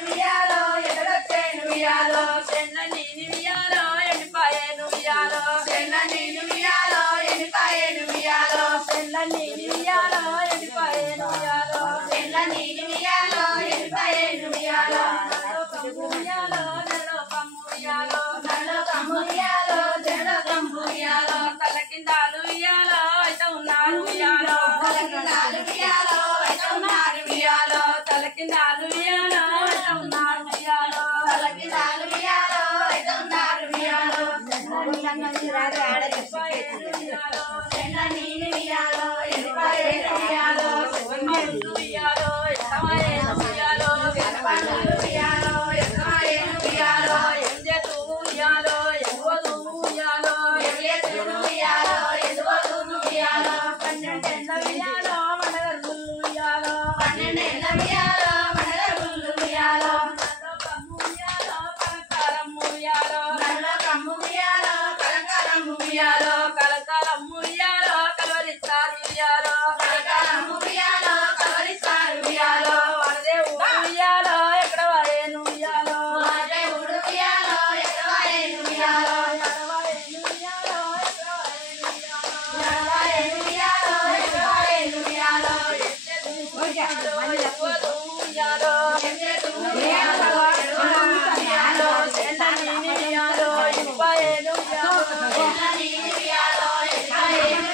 ఉయ్యాలో ఎడగొచ్చేను ఉయ్యాలో చెన్న నీని ఉయ్యాలో ఎండిపాయేను ఉయ్యాలో చెన్న నీని ఉయ్యాలో ఎండిపాయేను ఉయ్యాలో చెన్న నీని ఉయ్యాలో ఎండిపాయేను ఉయ్యాలో చెన్న నీని ఉయ్యాలో ఎండిపాయేను ఉయ్యాలో ఉయ్యాలో నెలలో కమ్ము ఉయ్యాలో నెలలో కమ్ము ఉయ్యాలో జడలో కమ్ము ఉయ్యాలో కళ్ళ కిందాలు ఉయ్యాలో అయితే ఉన్నారు ఉయ్యాలో కళ్ళ కిందాలు ఉయ్యాలో అయితే ఉన్నారు ఉయ్యాలో తల కిందాలు ఉయ్యాలో అయితే ఉన్నారు ఉయ్యాలో తల కిందాలు ఉయ్యాలో అయితే ఉన్నారు ఉయ్యాలో చెన్న నీని ఉయ్యాలో ఎండిపాయేను ఉయ్యాలో ఉయ్యాలో ఎత్తమాయేను ఉయ్యాలో ఎత్తమాయేను ఉయ్యాలో ఎత్తమాయేను ఉయ్యాలో ఏం చేతు ఉయ్యాలో ఎగువదు ఉయ్యాలో ఏం చేతు ఉయ్యాలో ఎగువదు ఉయ్యాలో 12 ఏళ్ళ ఉయ్యాలో మనగరులు ఉయ్యాలో 12 ఏళ్ళ ఉయ్యాలో మనగరులు ఉయ్యాలో నల్లో కమ్ము ఉయ్యాలో కలకాలం ఉయ్యాలో నల్లో కమ్ము ఉయ్యాలో కలకాలం ఉయ్యాలో కలకాలం ఉయ్యాలో కలవరిస్తారు ఉయ్యాలో కలకాలం ఉయ్యాలో కలవరిస్తారు ఉయ్యాలో వరదేవుడు ఉయ్యాలో ఎక్కడ వాయేను ఉయ్యాలో వరదేవుడు ఉయ్యాలో ఎక్కడ వాయేను ఉయ్యాలో ఎడవాయేను ఉయ్యాలో ఎక్కడ వాయేను ఉయ్యాలో ఎడవాయేను ఉయ్యాలో ఎక్కడ వాయేను ఉయ్యాలో ఉయ్యాలో ఏం చేతు ఉయ్యాలో ఉయ్యాలో చెన్న నీని ఉయ్యాలో ఎండిపాయేను ఉయ్యాలో చెన్న నీని ఉయ్యాలో ఎండిపాయేను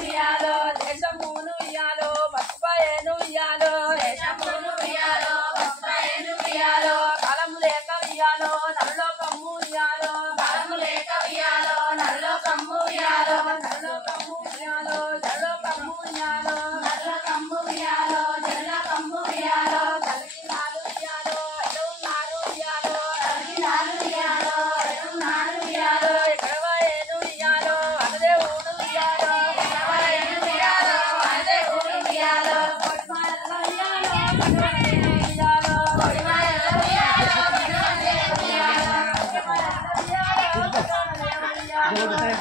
ఉయ్యాలో దేశమును ఉయ్యాలో మర్చిపోయేను ఉయ్యాలో దేశమును ఉయ్యాలో మర్చిపోయేను ఉయ్యాలో కాలము లేక ఉయ్యాలో నల్లో కమ్ము ఉయ్యాలో కాలము లేక ఉయ్యాలో నల్లో కమ్ము ఉయ్యాలో నల్లో కమ్ము ఉయ్యాలో జడలో కమ్ము ఉయ్యాలో నల్లో కమ్ము ఉయ్యాలో జడలో కమ్ము ఉయ్యాలో తలకి నాలు ఉయ్యాలో ఎడ ఉన్నారు ఉయ్యాలో తలకి నాలు ఉయ్యాలో ఎడ ఉన్నారు ఉయ్యాలో ఎక్కడ వాయేను ఉయ్యాలో వరదేవుడు ఉయ్యాలో ఎక్కడ వాయేను ఉయ్యాలో వరదేవుడు ఉయ్యాలో కొడిమాయల ఉయ్యాలో కొడిమాయల ఉయ్యాలో కొడిమాయల ఉయ్యాలో కొడిమాయల ఉయ్యాలో కొడిమాయల ఉయ్యాలో